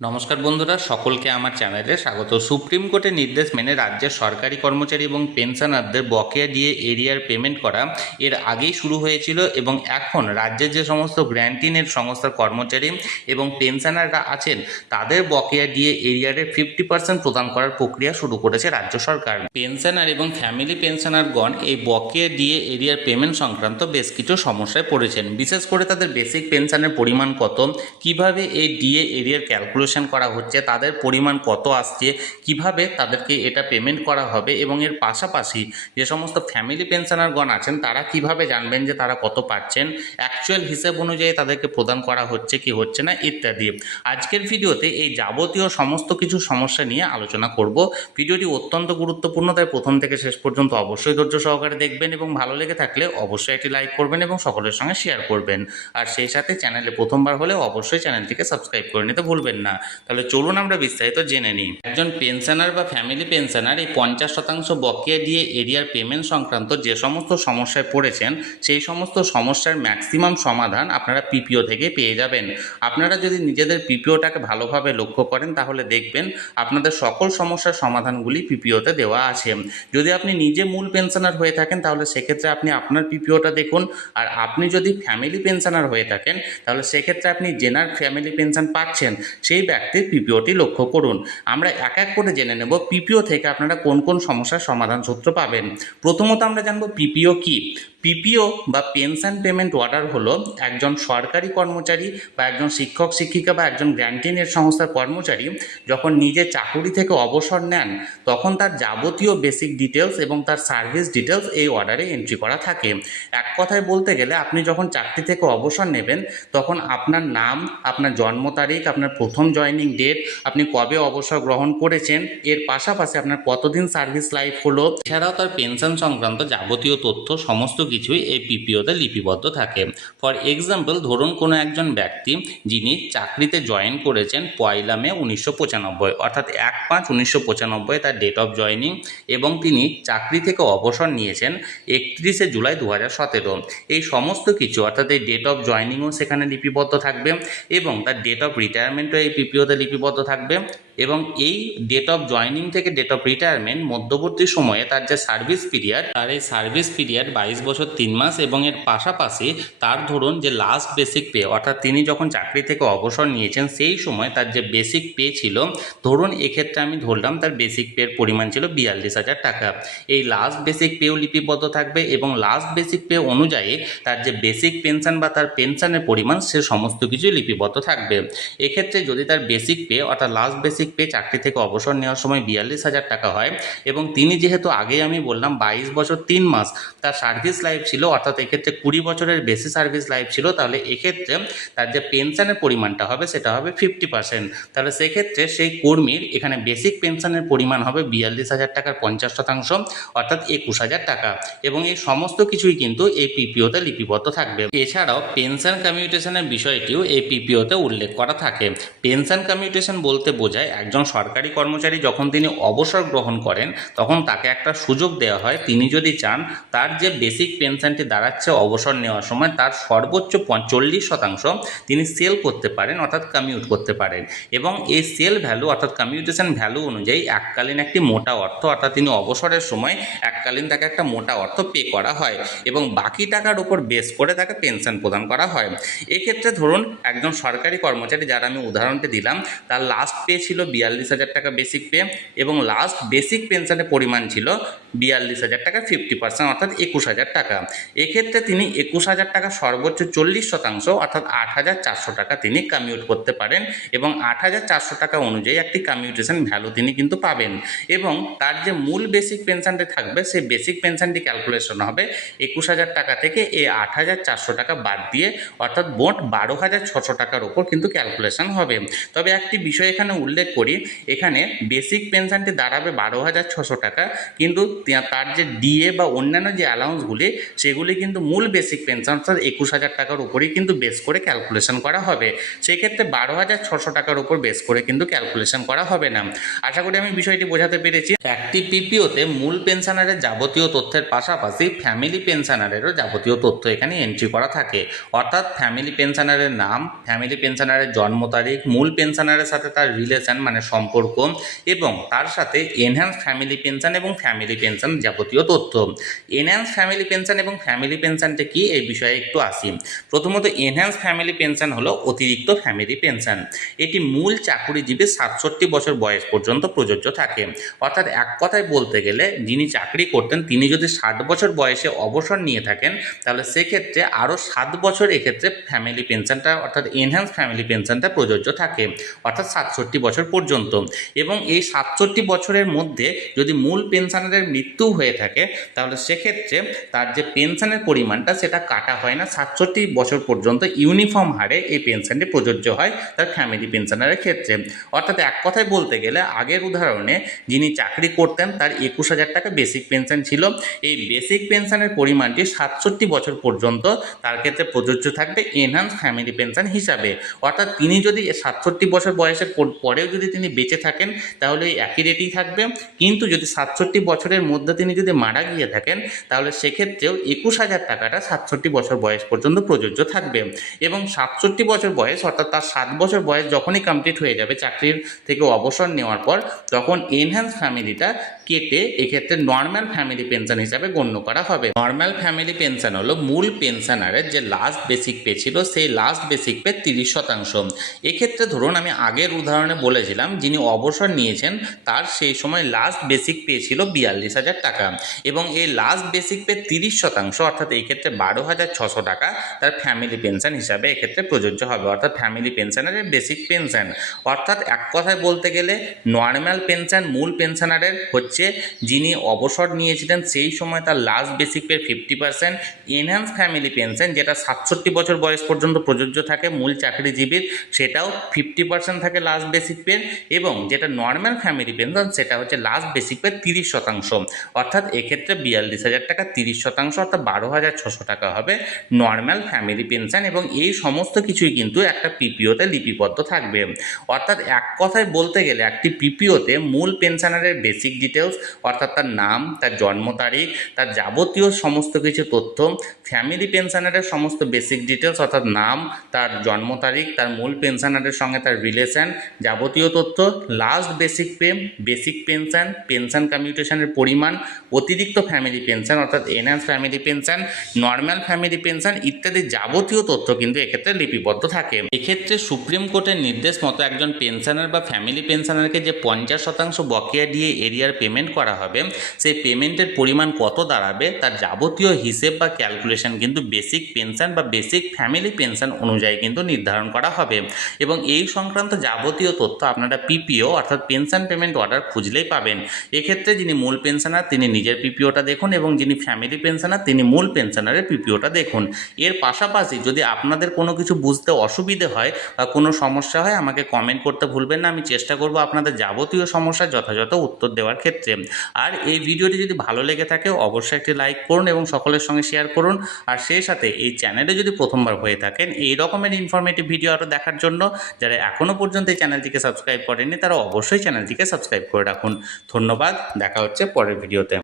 নমস্কার বন্ধুরা, সকলকে আমার চ্যানেলে স্বাগত। সুপ্রিম কোর্টের নির্দেশ মেনে রাজ্যের সরকারি কর্মচারী এবং পেনশনারদের বকেয়া দিয়ে এরিয়ার পেমেন্ট করা এর আগেই শুরু হয়েছিল এবং এখন রাজ্যের যে সমস্ত গ্র্যান্টিনের সংস্থার কর্মচারী এবং পেনশনাররা আছেন তাদের বকেয়া দিয়ে এরিয়ারের 50% প্রদান করার প্রক্রিয়া শুরু করেছে রাজ্য সরকার। পেনশনার এবং ফ্যামিলি পেনশনারগণ এই বকেয়া দিয়ে এরিয়ার পেমেন্ট সংক্রান্ত বেশ কিছু সমস্যায় পড়েছেন। বিশেষ করে তাদের বেসিক পেনশনের পরিমাণ কত, কিভাবে এই ডিএ এরিয়ার ক্যালকুলেশন করা হচ্ছে, তাদের পরিমাণ কত আসছে, কিভাবে তাদেরকে এটা পেমেন্ট করা হবে এবং এর পাশাপাশি যে সমস্ত ফ্যামিলি পেনশনারগণ আছেন তারা কিভাবে জানবেন যে তারা কত পাচ্ছেন, অ্যাকচুয়াল হিসেব অনুযায়ী তাদেরকে প্রদান করা হচ্ছে কি হচ্ছে না ইত্যাদি। আজকের ভিডিওতে এই যাবতীয় সমস্ত কিছু সমস্যা নিয়ে আলোচনা করব। ভিডিওটি অত্যন্ত গুরুত্বপূর্ণ, তাই প্রথম থেকে শেষ পর্যন্ত অবশ্যই ধৈর্য সহকারে দেখবেন এবং ভালো লেগে থাকলে অবশ্যই একটি লাইক করবেন এবং সকলের সঙ্গে শেয়ার করবেন। আর সেই সাথে চ্যানেলে প্রথমবার হলে অবশ্যই চ্যানেলটিকে সাবস্ক্রাইব করে নিতে ভুলবেন না। তাহলে চলুন আমরা বিস্তারিত জেনে নিই। একজন পেনশনার বা ফ্যামিলি পেনশনার এই 50% বকেয়া দিয়ে এরিয়ার পেমেন্ট সংক্রান্ত যে সমস্ত সমস্যায় পড়েছেন সেই সমস্ত সমস্যার ম্যাক্সিমাম সমাধান আপনারা পিপিও থেকে পেয়ে যাবেন। আপনারা যদি নিজেদের পিপিওটাকে ভালোভাবে লক্ষ্য করেন তাহলে দেখবেন আপনাদের সকল সমস্যার সমাধানগুলি পিপিওতে দেওয়া আছে। যদি আপনি নিজে মূল পেনশনার হয়ে থাকেন তাহলে সেক্ষেত্রে আপনি আপনার পিপিওটা দেখুন, আর আপনি যদি ফ্যামিলি পেনশনার হয়ে থাকেন তাহলে সেক্ষেত্রে আপনি জেনার ফ্যামিলি পেনশন পাচ্ছেন সেই ব্যক্তির পিপিওটি লক্ষ্য করুন। আমরা এক এক করে জেনে নেব পিপিও থেকে আপনারা কোন কোন সমস্যার সমাধান সূত্র পাবেন। প্রথমত আমরা জানব পিপিও কি। পিপিও বা পেনশন পেমেন্ট অর্ডার হলো একজন সরকারি কর্মচারী বা একজন শিক্ষক শিক্ষিকা বা একজন গ্র্যান্টিনের সংস্থার কর্মচারী যখন নিজের চাকুরি থেকে অবসর নেন তখন তার যাবতীয় বেসিক ডিটেলস এবং তার সার্ভিস ডিটেলস এই অর্ডারে এন্ট্রি করা থাকে। এক কথায় বলতে গেলে আপনি যখন চাকরি থেকে অবসর নেবেন তখন আপনার নাম, আপনার জন্ম তারিখ, আপনার প্রথম জয়েনিং ডেট, আপনি কবে অবসর গ্রহণ করেছেন, এর পাশাপাশি আপনার কতদিন সার্ভিস লাইফ হলো, এছাড়াও তার পেনশন সংক্রান্ত যাবতীয় তথ্য সমস্ত কিছুই এই পিপিওতে লিপিবদ্ধ থাকে। ফর এক্সাম্পল, ধরুন কোনো একজন ব্যক্তি যিনি চাকরিতে জয়েন করেছেন 1 মে 1995, অর্থাৎ 1/5/1995 তার ডেট অফ জয়েনিং, এবং তিনি চাকরি থেকে অবসর নিয়েছেন 31 জুলাই 2017। এই সমস্ত কিছু অর্থাৎ এই ডেট অফ জয়েনিংও সেখানে লিপিবদ্ধ থাকবে এবং তার ডেট অফ রিটায়ারমেন্টও এই পিপিওতে লিপিবদ্ধ থাকবে। এবং এই ডেট অফ জয়েনিং থেকে ডেট অফ রিটায়ারমেন্ট মধ্যবর্তী সময়ে তার যে সার্ভিস পিরিয়ড, তার এই সার্ভিস পিরিয়ড 22 বছর 3 মাস, এবং এর পাশাপাশি তার ধরুন যে লাস্ট বেসিক পে, অর্থাৎ তিনি যখন চাকরি থেকে অবসর নিয়েছেন সেই সময় তার যে বেসিক পে ছিল, ধরুন এক্ষেত্রে আমি ধরলাম তার বেসিক পের পরিমাণ ছিল 42,000 টাকা। এই লাস্ট বেসিক পেও লিপিবদ্ধ থাকবে এবং লাস্ট বেসিক পে অনুযায়ী তার যে বেসিক পেনশন বা তার পেনশনের পরিমাণ সে সমস্ত কিছু লিপিবদ্ধ থাকবে। এক্ষেত্রে যদি তার বেসিক পে অর্থাৎ লাস্ট বেসিক পে চাকরি থেকে অবসর নেওয়ার সময় 42,000 টাকা হয় এবং তিনি যেহেতু আগেই আমি বললাম 22 বছর 3 মাস তার সার্ভিস লাইফ ছিল, অর্থাৎ এক্ষেত্রে 20 বছরের বেশি সার্ভিস লাইফ ছিল, তাহলে এক্ষেত্রে তার যে পেনশনের পরিমাণটা হবে সেটা হবে 50%। তাহলে সেক্ষেত্রে সেই কর্মীর এখানে বেসিক পেনশনের পরিমাণ হবে 42,000 টাকার 50%, অর্থাৎ 21,000 টাকা, এবং এই সমস্ত কিছুই কিন্তু এই পিপিওতে লিপিবদ্ধ থাকবে। এছাড়াও পেনশন কমিউটেশনের বিষয়টিও এই পিপিওতে উল্লেখ করা থাকে। পেনশন কমিউটেশন বলতে বোঝায় একজন সরকারি কর্মচারী যখন তিনি অবসর গ্রহণ করেন তখন তাকে একটা সুযোগ দেওয়া হয়, তিনি যদি চান তার যে বেসিক পেনশনটি দাঁড়াচ্ছে অবসর নেওয়ার সময় তার সর্বোচ্চ 40% তিনি সেল করতে পারেন, অর্থাৎ কমিউট করতে পারেন, এবং এই সেল ভ্যালু অর্থাৎ কমিউটেশন ভ্যালু অনুযায়ী এককালীন একটি মোটা অর্থ, অর্থাৎ তিনি অবসরের সময় এককালীন তাকে একটা মোটা অর্থ পে করা হয় এবং বাকি টাকার উপর বেস করে তাকে পেনশন প্রদান করা হয়। এক্ষেত্রে ধরুন একজন সরকারি কর্মচারী, যার আমি উদাহরণটি দিলাম, তার লাস্ট পে ছিল 42,000 টাকা বেসিক পে এবং লাস্ট বেসিক পেনশনের পরিমাণ ছিল 42,000 টাকা 50%, অর্থাৎ 21,000 টাকা। এক্ষেত্রে তিনি 21,000 টাকা সর্বোচ্চ 40% অর্থাৎ 8,400 টাকা তিনি কমিউট করতে পারেন এবং 8,400 টাকা অনুযায়ী একটি কমিউটেশন ভ্যালু তিনি কিন্তু পাবেন, এবং তার যে মূল বেসিক পেনশনটি থাকবে সেই বেসিক পেনশনটি ক্যালকুলেশন হবে 21,000 টাকা থেকে এই 8,400 টাকা বাদ দিয়ে, অর্থাৎ মোট 12,600 টাকার উপর কিন্তু ক্যালকুলেশন হবে। তবে একটি বিষয় এখানে উল্লেখ করি, এখানে বেসিক পেনশনটি দাঁড়াবে 12,600 টাকা, কিন্তু তার যে ডিএ বা অন্যান্য যে অ্যালাউন্সগুলি সেগুলি কিন্তু মূল বেসিক পেনশন অর্থাৎ 21,000 টাকার উপরেই কিন্তু বেস করে ক্যালকুলেশন করা হবে। সেক্ষেত্রে 12,600 টাকার উপর বেস করে কিন্তু ক্যালকুলেশন করা হবে না। আশা করি আমি বিষয়টি বোঝাতে পেরেছি। একটি পিপিওতে মূল পেনশনারের যাবতীয় তথ্যের পাশাপাশি ফ্যামিলি পেনশনারেরও যাবতীয় তথ্য এখানে এন্ট্রি করা থাকে, অর্থাৎ ফ্যামিলি পেনশনারের নাম, ফ্যামিলি পেনশনারের জন্ম তারিখ, মূল পেনশনারের সাথে তার রিলেশন মানে সম্পর্ক, এবং তার সাথে এনহ্যান্স ফ্যামিলি পেনশন এবং ফ্যামিলি পেনশন যাবতীয় তথ্য। এনহ্যান্স ফ্যামিলি পেনশন এবং ফ্যামিলি পেনশনটা কি এই বিষয়ে একটু আসি। প্রথমত এনহ্যান্স ফ্যামিলি পেনশন হলো অতিরিক্ত ফ্যামিলি পেনশন। এটি মূল চাকুরিজীবীর 67 বছর বয়স পর্যন্ত প্রযোজ্য থাকে, অর্থাৎ এক কথায় বলতে গেলে যিনি চাকরি করতেন তিনি যদি 60 বছর বয়সে অবসর নিয়ে থাকেন তাহলে সেক্ষেত্রে আরও 7 বছর এক্ষেত্রে ফ্যামিলি পেনশনটা অর্থাৎ এনহ্যান্স ফ্যামিলি পেনশনটা প্রযোজ্য থাকে, অর্থাৎ 67 বছর পর্যন্ত। এবং এই 67 বছরের মধ্যে যদি মূল পেনশনারের মৃত্যু হয়ে থাকে তাহলে সেক্ষেত্রে তার যে পেনশনের পরিমাণটা সেটা কাটা হয় না, 67 বছর পর্যন্ত ইউনিফর্ম হারে এই পেনশনটি প্রযোজ্য হয় তার ফ্যামিলি পেনশনারের ক্ষেত্রে। অর্থাৎ এক কথায় বলতে গেলে আগের উদাহরণে যিনি চাকরি করতেন তার 21,000 টাকা বেসিক পেনশন ছিল, এই বেসিক পেনশনের পরিমাণটি 67 বছর পর্যন্ত তার ক্ষেত্রে প্রযোজ্য থাকবে এনহ্যান্স ফ্যামিলি পেনশন হিসাবে। অর্থাৎ তিনি যদি 67 বছর বয়সের পরেও যদি তিনি বেঁচে থাকেন তাহলে এই একই রেটেই থাকবে, কিন্তু যদি 67 বছরের মধ্যে তিনি যদি মারা গিয়ে থাকেন তাহলে সেক্ষেত্রেও 21,000 টাকাটা 67 বছর বয়স পর্যন্ত প্রযোজ্য থাকবে। এবং 67 বছর বয়স অর্থাৎ তার 7 বছর বয়স যখনই কমপ্লিট হয়ে যাবে চাকরির থেকে অবসর নেওয়ার পর, তখন এনহ্যান্স ফ্যামিলিটা কেটে এক্ষেত্রে নর্মাল ফ্যামিলি পেনশন হিসাবে গণ্য করা হবে। নর্মাল ফ্যামিলি পেনশন হলো মূল পেনশনারের যে লাস্ট বেসিক পে ছিল সেই লাস্ট বেসিক পে 30%। এক্ষেত্রে ধরুন আমি আগের উদাহরণে বলেছিলাম যিনি অবসর নিয়েছেন তার সেই সময় লাস্ট বেসিক পে ছিল 42,000 টাকা, এবং এই লাস্ট বেসিক পে 30% অর্থাৎ এই ক্ষেত্রে 12,600 টাকা তার ফ্যামিলি পেনশন হিসাবে এক্ষেত্রে প্রযোজ্য হবে, অর্থাৎ ফ্যামিলি পেনশনারের বেসিক পেনশন। অর্থাৎ এক কথায় বলতে গেলে নর্মাল পেনশন মূল পেনশনারের হচ্ছে যিনি অবসর নিয়েছিলেন সেই সময় তার last basic pay 50%, enhance family pension যেটা 67 বছর বয়স পর্যন্ত প্রযোজ্য থাকে মূল চাকরিজীবীর সেটাও 50% থাকে লাস্ট বেসিক পে, এবং যেটা নর্মাল ফ্যামিলি পেনশন সেটা হচ্ছে লাস্ট বেসিক পে 30%, অর্থাৎ এক্ষেত্রে 42,000 টাকা 30% অর্থাৎ 12,600 টাকা হবে নর্মাল ফ্যামিলি পেনশন। এবং এই সমস্ত কিছুই কিন্তু একটা পিপিওতে লিপিবদ্ধ থাকবে। অর্থাৎ এক কথায় বলতে গেলে একটি পিপিওতে মূল পেনশনারের বেসিক ডিটেলস অর্থাৎ তার নাম, তার জন্ম তারিখ, তার যাবতীয় সমস্ত কিছু তথ্য, ফ্যামিলি পেনশনারের সমস্ত বেসিক ডিটেলস অর্থাৎ নাম, তার জন্ম তারিখ, তার মূল পেনশনারের সঙ্গে তার রিলেশন, যাবতীয় তথ্য, last basic pay, basic pension, pension কমিউটেশনের পরিমাণ, অতিরিক্ত ফ্যামিলি পেনশন অর্থাৎ enhance family pension, normal family pension ইত্যাদি যাবতীয় তথ্য কিন্তু এক্ষেত্রে লিপিবদ্ধ থাকে। এক্ষেত্রে সুপ্রিম কোর্টের নির্দেশ মতো একজন পেনশনার বা ফ্যামিলি পেনশনারকে যে 50% বকেয়া দিয়ে এরিয়ার পেমেন্ট করা হবে সেই পেমেন্টের পরিমাণ কত দাঁড়াবে তার যাবতীয় হিসেব বা ক্যালকুলেশন কিন্তু বেসিক পেনশন বা বেসিক ফ্যামিলি পেনশন অনুযায়ী কিন্তু নির্ধারণ করা হবে। এবং এই সংক্রান্ত যাবতীয় তথ্য আপনারা পিপিও অর্থাৎ পেনশন পেমেন্ট অর্ডার খুঁজলেই পাবেন। এক্ষেত্রে যিনি মূল পেনশনার তিনি নিজের পিপিওটা দেখুন, এবং যিনি ফ্যামিলি পেনশনার তিনি মূল পেনশনারের পিপিওটা দেখুন। এর পাশাপাশি যদি আপনাদের কোনো কিছু বুঝতে অসুবিধে হয় বা কোনো সমস্যা হয় আমাকে কমেন্ট করতে ভুলবেন না, আমি চেষ্টা করব আপনাদের যাবতীয় সমস্যার যথাযথ উত্তর দেওয়ার ক্ষেত্রে। আর এই ভিডিওটি যদি ভালো লেগে থাকে অবশ্যই একটি লাইক করুন এবং সকলের সঙ্গে শেয়ার করুন। আর সেই সাথে এই চ্যানেলে যদি প্রথমবার হয়ে থাকেন এই রকমের ইনফরমেটিভ ভিডিও আরও দেখার জন্য যারা এখনও পর্যন্ত এই চ্যানেলটিকে সাবস্ক্রাইব করেননি তারা অবশ্যই চ্যানেলটিকে সাবস্ক্রাইব করে রাখুন। ধন্যবাদ, দেখা হচ্ছে পরের ভিডিওতে।